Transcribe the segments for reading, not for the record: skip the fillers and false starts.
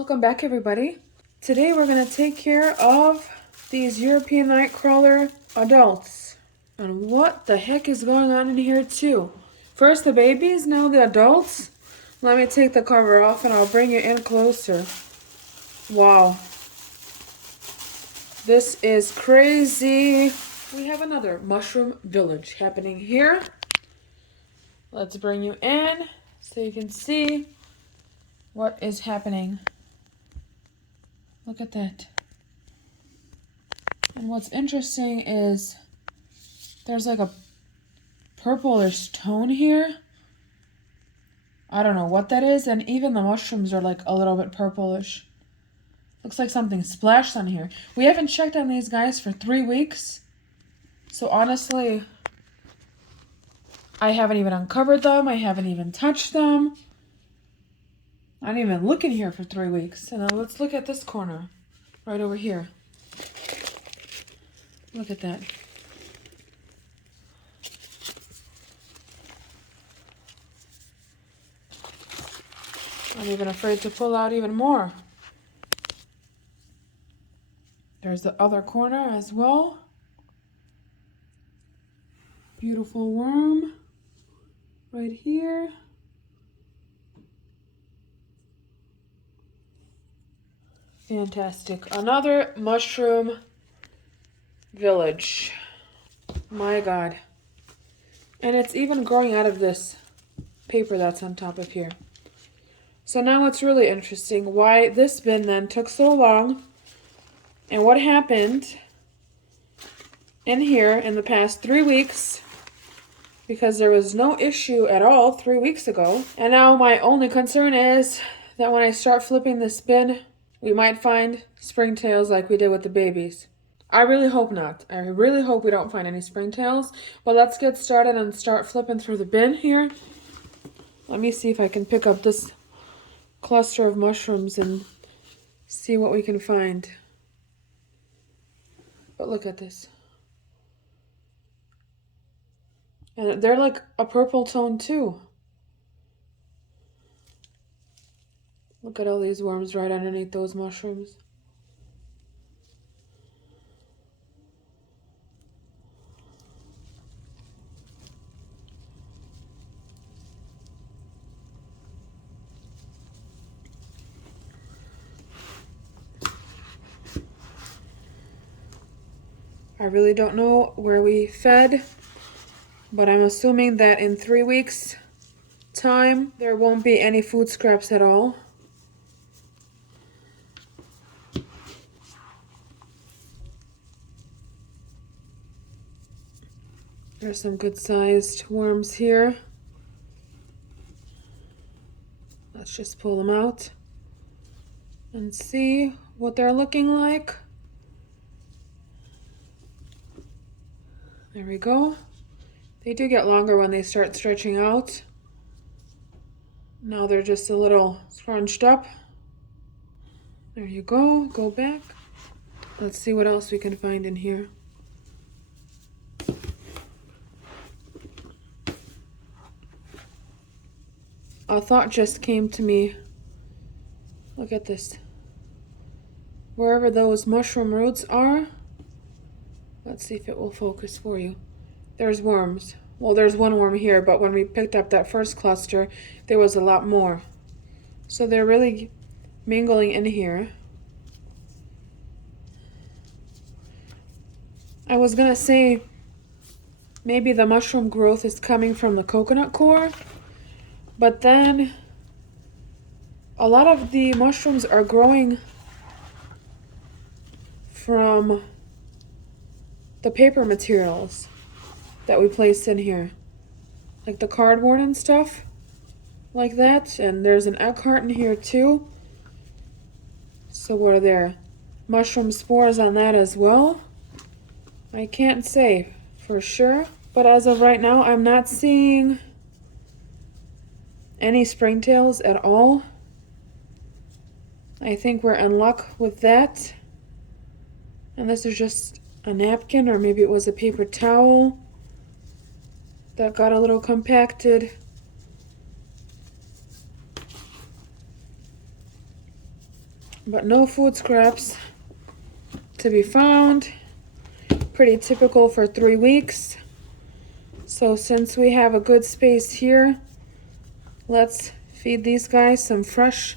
Welcome back, everybody. Today we're going to take care of these European Nightcrawler adults. And what the heck is going on in here too? First the babies, now the adults. Let me take the cover off and I'll bring you in closer. Wow. This is crazy. We have another mushroom village happening here. Let's bring you in so you can see what is happening. Look at that. And what's interesting is there's like a purplish tone here. I don't know what that is, and even the mushrooms are like a little bit purplish. Looks like something splashed on here. We haven't checked on these guys for 3 weeks. So honestly, I haven't even uncovered them. I haven't even touched them. I didn't even look in here for 3 weeks. And now let's look at this corner. Right over here. Look at that. I'm even afraid to pull out even more. There's the other corner as well. Beautiful worm. Right here. Fantastic. Another mushroom village. My God. And it's even growing out of this paper that's on top of here. So now it's really interesting why this bin then took so long and what happened in here in the past 3 weeks, because there was no issue at all 3 weeks ago. And now my only concern is that when I start flipping this bin, we might find springtails like we did with the babies. I really hope not. I really hope we don't find any springtails. But let's get started and start flipping through the bin here. Let me see if I can pick up this cluster of mushrooms and see what we can find. But look at this. And they're like a purple tone too. Look at all these worms right underneath those mushrooms. I really don't know where we fed, but I'm assuming that in 3 weeks' time, there won't be any food scraps at all. There's some good sized worms here. Let's just pull them out and see what they're looking like. There we go. They do get longer when they start stretching out. Now they're just a little scrunched up. There you go. Go back. Let's see what else we can find in here. A thought just came to me. Look at this. Wherever those mushroom roots are, let's see if it will focus for you. There's worms. Well, there's one worm here, but when we picked up that first cluster, there was a lot more. So they're really mingling in here. I was gonna say maybe the mushroom growth is coming from the coconut core, but then a lot of the mushrooms are growing from the paper materials that we placed in here, like the cardboard and stuff like that. And there's an egg heart in here too. So what are there? Mushroom spores on that as well. I can't say for sure, but as of right now, I'm not seeing any springtails at all. I think we're in luck with that. And this is just a napkin, or maybe it was a paper towel that got a little compacted. but no food scraps to be found. Pretty typical for 3 weeks. So since we have a good space here, let's feed these guys some fresh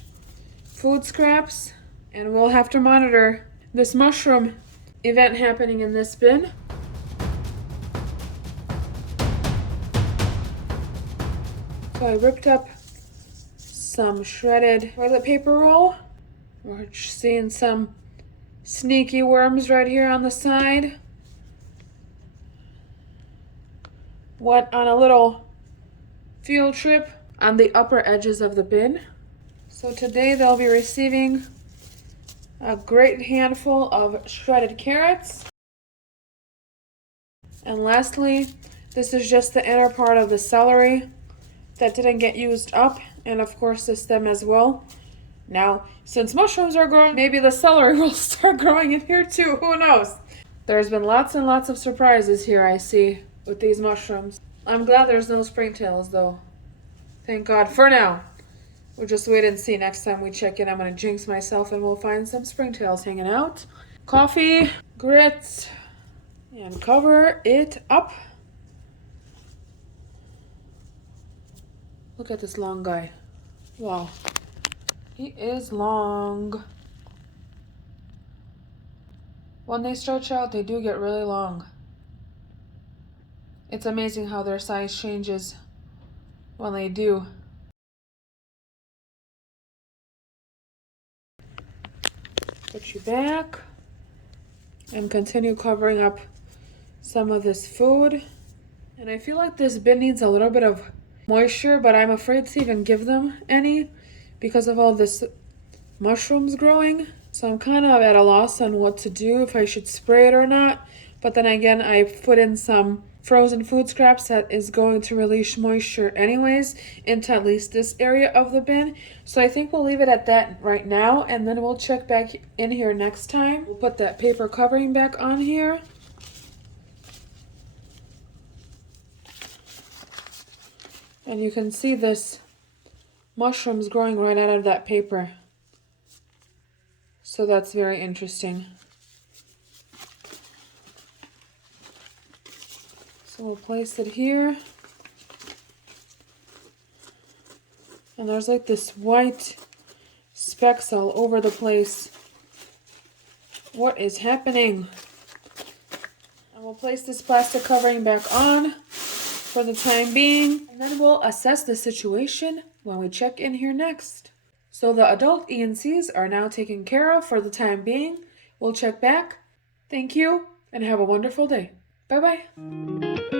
food scraps, and we'll have to monitor this mushroom event happening in this bin. So I ripped up some shredded toilet paper roll. We're seeing some sneaky worms right here on the side. Went on a little field trip on the upper edges of the bin. So today they'll be receiving a great handful of shredded carrots. And lastly, this is just the inner part of the celery that didn't get used up, and of course the stem as well. Now, since mushrooms are growing, maybe the celery will start growing in here too, who knows? There's been lots and lots of surprises here, I see, with these mushrooms. I'm glad there's no springtails though. Thank God for now. We'll just wait and see next time we check in. I'm gonna jinx myself and we'll find some springtails hanging out. Coffee, grits, and cover it up. Look at this long guy. Wow. He is long. When they stretch out, they do get really long. It's amazing how their size changes when they do. Put you back and continue covering up some of this food. And I feel like this bin needs a little bit of moisture, but I'm afraid to even give them any because of all this mushrooms growing. So I'm kind of at a loss on what to do, if I should spray it or not. But then again, I put in some frozen food scraps that is going to release moisture anyways into at least this area of the bin. So I think we'll leave it at that right now, and then we'll check back in here next time. We'll put that paper covering back on here. And you can see this mushrooms growing right out of that paper. So that's very interesting. So we'll place it here. And there's like this white specks all over the place. What is happening? And we'll place this plastic covering back on for the time being. And then we'll assess the situation when we check in here next. So the adult ENCs are now taken care of for the time being. We'll check back. Thank you and have a wonderful day. Bye-bye.